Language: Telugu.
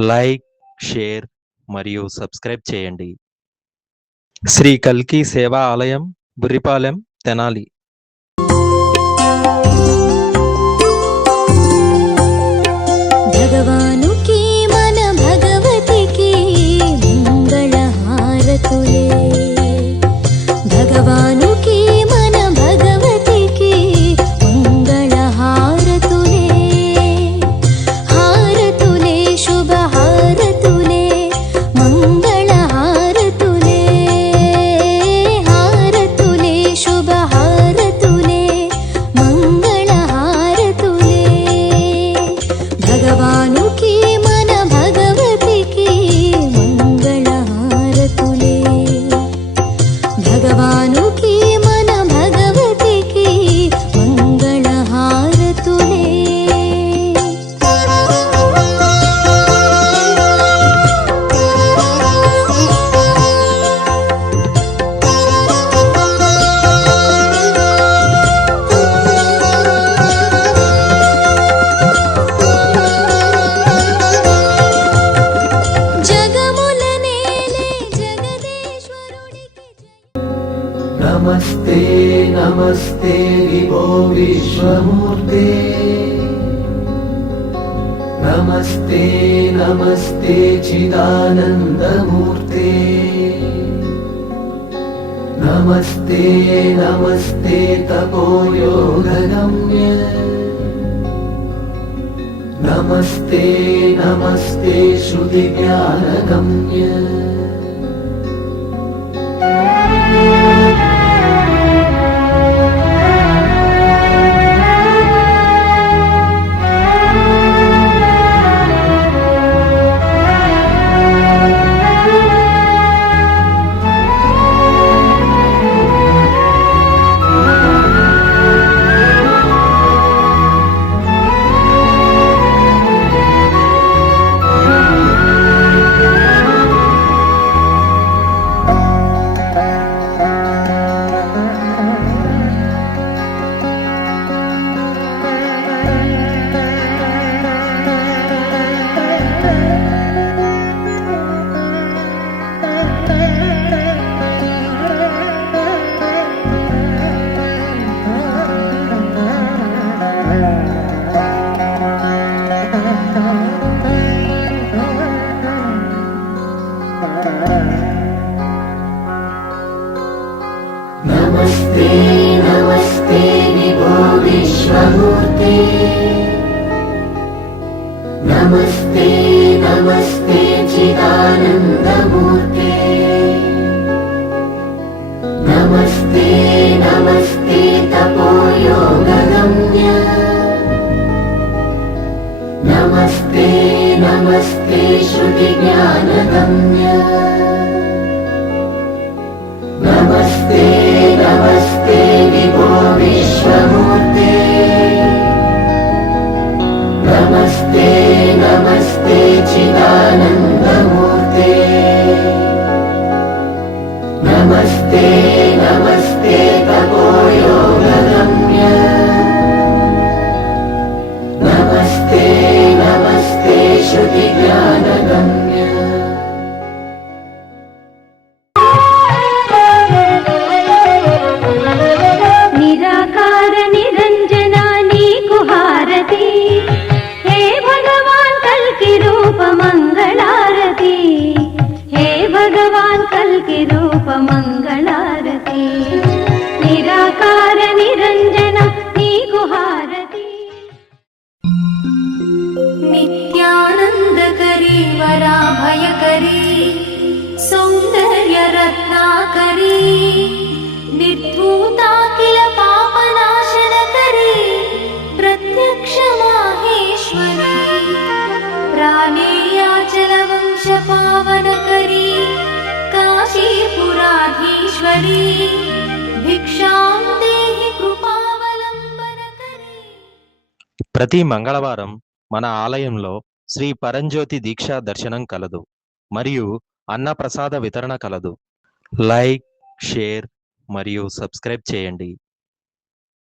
లైక్, షేర్ మరియు సబ్స్క్రైబ్ చేయండి. శ్రీ కల్కి సేవా ఆలయం, బుర్రిపాలెం, తెనాలి. భగవానుకి మన భగవతికి మంగళ హారతులే. భగవానుకి మన భగవతికి మంగళ హారతులే. హారతులే శుభ హారతులే మంగళ హారతులే. హారతులే శుభ హారతులే మంగళ హారతులే. భగవానుకి మన భగవతికి మంగళ హారతులే. భగవానుకి మన భగవతికి మంగళ హారతులే. జగముల నేలే జగదీశ్వరుడికి నమస్తే నమస్తే విభో విశ్వమూర్తే. నమస్తే నమస్తే చిదానందమూర్తే. నమస్తే నమస్తే తపోయోగగమ్య. నమస్తే నమస్తే శృతి జ్ఞానగమ్య. నమస్తే నమస్తే విభో విశ్వమూర్తే. నమస్తే నమస్తే చిదానందమూర్తే. నమస్తే నమస్తే తపోయోగగమ్య. నమస్తే నమస్తే శృతి జ్ఞానగమ్య. నమస్తే నమస్తే విభో విశ్వమూర్తే. నమస్తే నమస్తే చిదానందమూర్తే. నమస్తే నమస్తే తపోయోగగమ్య. నమస్తే నమస్తే శృతి జ్ఞానగమ్య. నిరాకార నిరంజన నీకు హారతి. హే భగవాన్ కల్కి రూప మంగళారతి. హే భగవాన్ కల్కి రూప మంగళారతి. నిరాకార నిరంజన నీకు హారతి. నిత్యానందకరీ వరాభయకరీ సౌందర్య రత్నాకరీ. నిర్ధూతాఖిల పాపనాశనకరీ ప్రత్యక్ష మాహేశ్వరీ. ప్రాణేయాచల వంశ పావనకరీ కాశీపురాధీశ్వరీ. భిక్షాం దేహి కృపావలంబనకరీ. ప్రతి మంగళవారం మన ఆలయంలో శ్రీ పరంజ్యోతి దీక్షా దర్శనం కలదు మరియు అన్నప్రసాద వితరణ కలదు. లైక్, షేర్ మరియు సబ్స్క్రైబ్ చేయండి.